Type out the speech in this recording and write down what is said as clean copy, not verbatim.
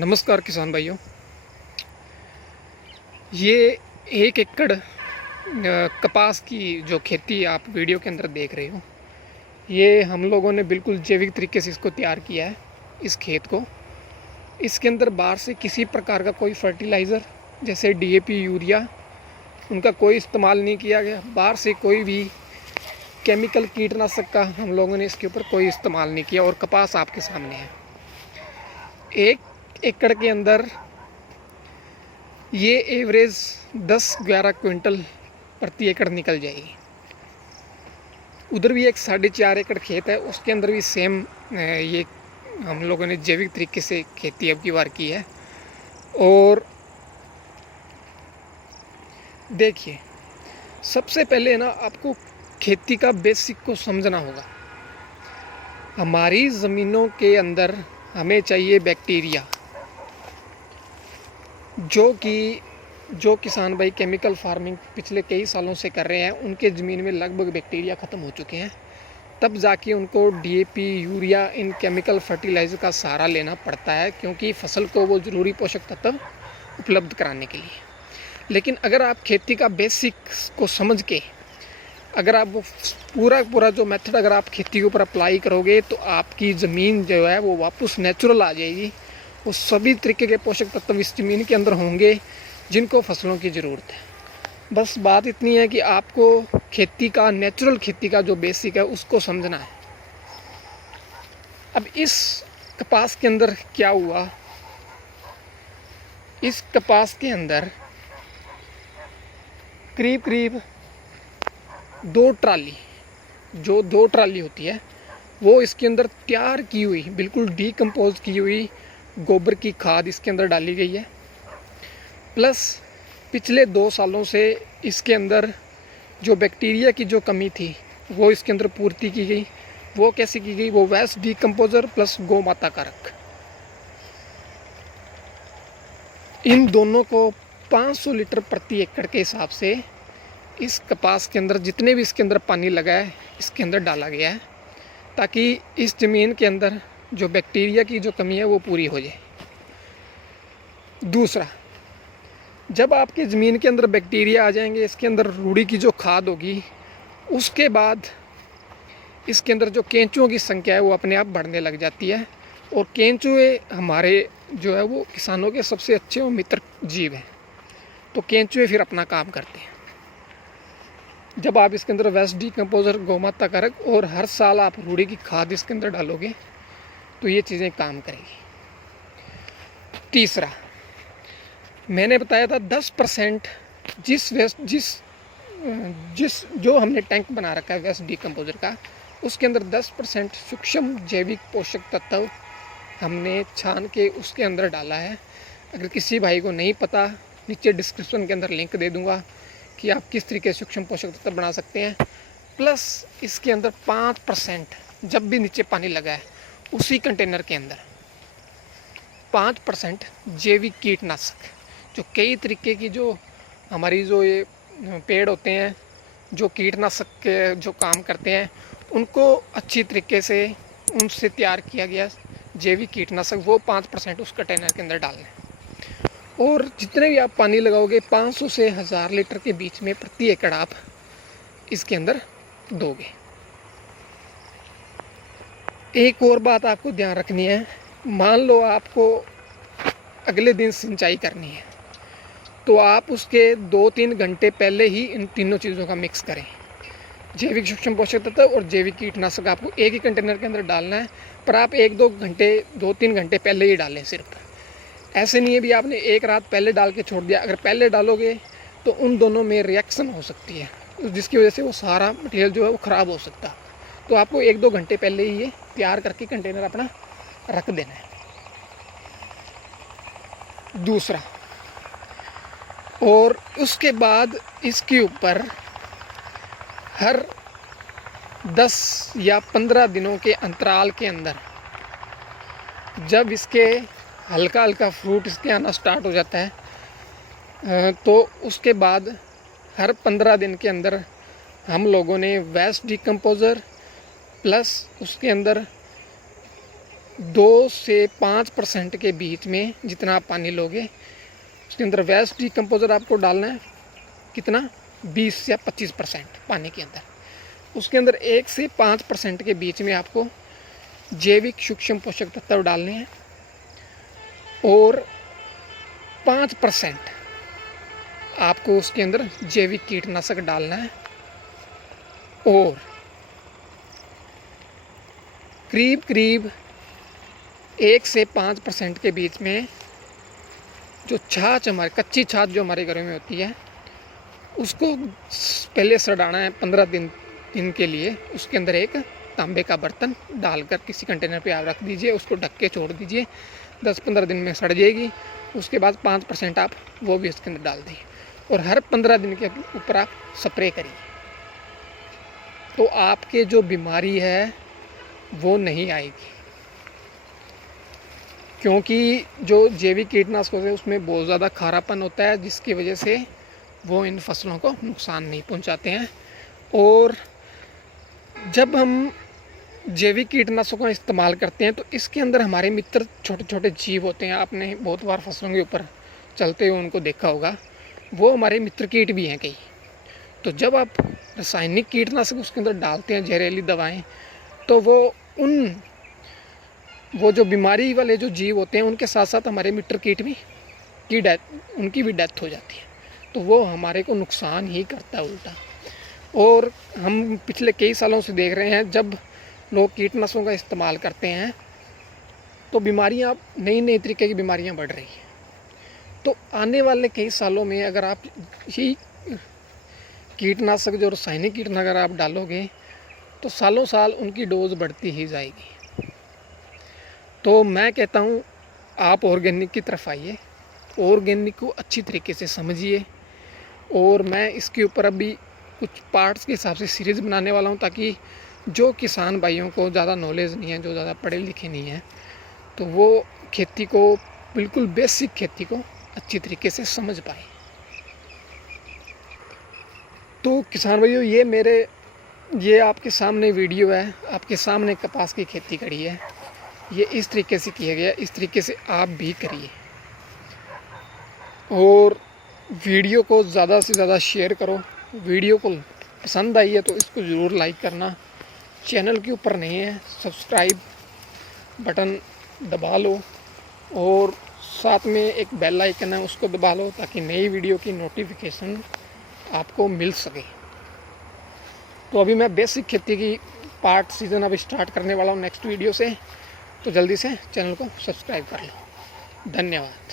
नमस्कार किसान भाइयों। ये 1 एकड़ कपास की जो खेती आप वीडियो के अंदर देख रहे हो, ये हम लोगों ने बिल्कुल जैविक तरीके से इसको तैयार किया है। इस खेत को, इसके अंदर बाहर से किसी प्रकार का कोई फर्टिलाइज़र जैसे डीएपी, यूरिया, उनका कोई इस्तेमाल नहीं किया गया। बाहर से कोई भी केमिकल कीटनाशक का हम लोगों ने इसके ऊपर कोई इस्तेमाल नहीं किया। और कपास आपके सामने है। 1 एकड़ के अंदर ये एवरेज 10-11 क्विंटल प्रति एकड़ निकल जाएगी। उधर भी एक 4.5 एकड़ खेत है, उसके अंदर भी सेम ये हम लोगों ने जैविक तरीके से खेती अब की बार की है। और देखिए, सबसे पहले ना आपको खेती का बेसिक को समझना होगा। हमारी ज़मीनों के अंदर हमें चाहिए बैक्टीरिया, जो किसान भाई केमिकल फार्मिंग पिछले कई सालों से कर रहे हैं, उनके ज़मीन में लगभग बैक्टीरिया ख़त्म हो चुके हैं। तब जाके उनको डीएपी, यूरिया, इन केमिकल फर्टिलाइज़र का सहारा लेना पड़ता है, क्योंकि फसल को वो ज़रूरी पोषक तत्व उपलब्ध कराने के लिए। लेकिन अगर आप खेती का बेसिक को समझ के अगर आप वो पूरा जो मेथड अगर आप खेती के ऊपर अप्लाई करोगे, तो आपकी ज़मीन जो है वो वापस नेचुरल आ जाएगी। वो सभी तरीके के पोषक तत्व इस ज़मीन के अंदर होंगे जिनको फसलों की ज़रूरत है। बस बात इतनी है कि आपको खेती का, नेचुरल खेती का जो बेसिक है उसको समझना है। अब इस कपास के अंदर क्या हुआ, इस कपास के अंदर करीब 2 ट्राली, जो 2 ट्राली होती है, वो इसके अंदर तैयार की हुई, बिल्कुल डीकम्पोज की हुई गोबर की खाद इसके अंदर डाली गई है। प्लस पिछले 2 सालों से इसके अंदर जो बैक्टीरिया की जो कमी थी वो इसके अंदर पूर्ति की गई। वो कैसे की गई? वो वेस्ट डीकम्पोजर प्लस गौ माता कारक, इन दोनों को 500 लीटर प्रति एकड़ के हिसाब से इस कपास के अंदर, जितने भी इसके अंदर पानी लगा है, इसके अंदर डाला गया है, ताकि इस ज़मीन के अंदर जो बैक्टीरिया की जो कमी है वो पूरी हो जाए। दूसरा, जब आपकी ज़मीन के अंदर बैक्टीरिया आ जाएंगे, इसके अंदर रूढ़ी की जो खाद होगी, उसके बाद इसके अंदर जो केंचुओं की संख्या है वो अपने आप बढ़ने लग जाती है। और केंचुए हमारे जो है वो किसानों के सबसे अच्छे और मित्र जीव हैं। तो केंचुए फिर अपना काम करते हैं। जब आप इसके अंदर वेस्ट डीकम्पोजर, गौमाता कारक और हर साल आप रूढ़ी की खाद इसके अंदर डालोगे, तो ये चीज़ें काम करेंगी। तीसरा, मैंने बताया था 10% जो हमने टैंक बना रखा है वेस्ट डीकम्पोजर का, उसके अंदर 10% सूक्ष्म जैविक पोषक तत्व हमने छान के उसके अंदर डाला है। अगर किसी भाई को नहीं पता, नीचे डिस्क्रिप्शन के अंदर लिंक दे दूंगा कि आप किस तरीके से सूक्ष्म पोषक तत्व बना सकते हैं। प्लस इसके अंदर 5%, जब भी नीचे पानी लगा है उसी कंटेनर के अंदर 5% जैविक कीटनाशक, जो कई तरीके की जो हमारी जो ये पेड़ होते हैं जो कीटनाशक के जो काम करते हैं, उनको अच्छी तरीके से उनसे तैयार किया गया जैविक कीटनाशक, वो 5% उस कंटेनर के अंदर डालना है। और जितने भी आप पानी लगाओगे 500 से 1000 लीटर के बीच में प्रति एकड़ आप इसके अंदर दोगे। एक और बात आपको ध्यान रखनी है, मान लो आपको अगले दिन सिंचाई करनी है, तो आप उसके 2-3 घंटे पहले ही इन तीनों चीज़ों का मिक्स करें। जैविक सूक्ष्म पोषक तत्व और जैविक कीटनाशक आपको एक ही कंटेनर के अंदर डालना है, पर आप 2-3 घंटे पहले ही डालें सिर्फ। ऐसे नहीं है भी आपने एक रात पहले डाल के छोड़ दिया। अगर पहले डालोगे तो उन दोनों में रिएक्शन हो सकती है, जिसकी वजह से वो सारा मटेरियल जो है वो ख़राब हो सकता है। तो आपको 1-2 घंटे पहले ही ये तैयार करके कंटेनर अपना रख देना है। दूसरा, और उसके बाद इसके ऊपर हर 10 या 15 दिनों के अंतराल के अंदर, जब इसके हल्का हल्का फ्रूट इसके आना स्टार्ट हो जाता है, तो उसके बाद हर 15 दिन के अंदर हम लोगों ने वेस्ट डीकम्पोजर प्लस उसके अंदर 2 से 5% के बीच में जितना आप पानी लोगे, उसके अंदर वेस्ट डिकम्पोज़र आपको डालना है कितना, 20 या 25% पानी के अंदर। उसके अंदर 1 से 5% के बीच में आपको जैविक सूक्ष्म पोषक तत्व डालने हैं और 5% आपको उसके अंदर जैविक कीटनाशक डालना है और करीब करीब 1 से 5% के बीच में जो छाछ, हमारी कच्ची छाछ जो हमारे घरों में होती है, उसको पहले सड़ाना है 15 दिन के लिए। उसके अंदर एक तांबे का बर्तन डालकर किसी कंटेनर पे आप रख दीजिए, उसको ढक के छोड़ दीजिए, 10-15 दिन में सड़ जाएगी। उसके बाद 5% आप वो भी उसके अंदर डाल दीजिए और हर 15 दिन के ऊपर आप स्प्रे करिए, तो आपके जो बीमारी है वो नहीं आएगी। क्योंकि जो जैविक कीटनाशक होते हैं उसमें बहुत ज़्यादा खारापन होता है, जिसकी वजह से वो इन फसलों को नुकसान नहीं पहुंचाते हैं। और जब हम जैविक कीटनाशकों का इस्तेमाल करते हैं तो इसके अंदर हमारे मित्र छोटे छोटे जीव होते हैं। आपने बहुत बार फसलों के ऊपर चलते हुए उनको देखा होगा, वो हमारे मित्र कीट भी हैं कई। तो जब आप रासायनिक कीटनाशक उसके अंदर डालते हैं, जहरीली दवाएं, तो वो जो बीमारी वाले जो जीव होते हैं उनके साथ साथ हमारे मित्र कीट भी उनकी भी डेथ हो जाती है। तो वो हमारे को नुकसान ही करता है उल्टा। और हम पिछले कई सालों से देख रहे हैं, जब लोग कीटनाशकों का इस्तेमाल करते हैं तो बीमारियां, नई नई तरीके की बीमारियां बढ़ रही हैं। तो आने वाले कई सालों में अगर आप ही कीटनाशक, जो रासायनिक कीटनाशक अगर आप डालोगे तो सालों साल उनकी डोज बढ़ती ही जाएगी। तो मैं कहता हूँ आप ऑर्गेनिक की तरफ आइए, ऑर्गेनिक को अच्छी तरीके से समझिए। और मैं इसके ऊपर अभी कुछ पार्ट्स के हिसाब से सीरीज़ बनाने वाला हूँ, ताकि जो किसान भाइयों को ज़्यादा नॉलेज नहीं है, जो ज़्यादा पढ़े लिखे नहीं हैं, तो वो खेती को, बिल्कुल बेसिक खेती को अच्छी तरीके से समझ पाए। तो किसान भाइयों, ये आपके सामने वीडियो है, आपके सामने कपास की खेती करी है, ये इस तरीके से किया गया, इस तरीके से आप भी करिए। और वीडियो को ज़्यादा से ज़्यादा शेयर करो। वीडियो को पसंद आई है तो इसको ज़रूर लाइक करना। चैनल के ऊपर नहीं है, सब्सक्राइब बटन दबा लो और साथ में एक बेल आइकन है, उसको दबा लो, ताकि नई वीडियो की नोटिफिकेशन आपको मिल सके। तो अभी मैं बेसिक खेती की पार्ट सीज़न अब स्टार्ट करने वाला हूँ नेक्स्ट वीडियो से, तो जल्दी से चैनल को सब्सक्राइब कर लो। धन्यवाद।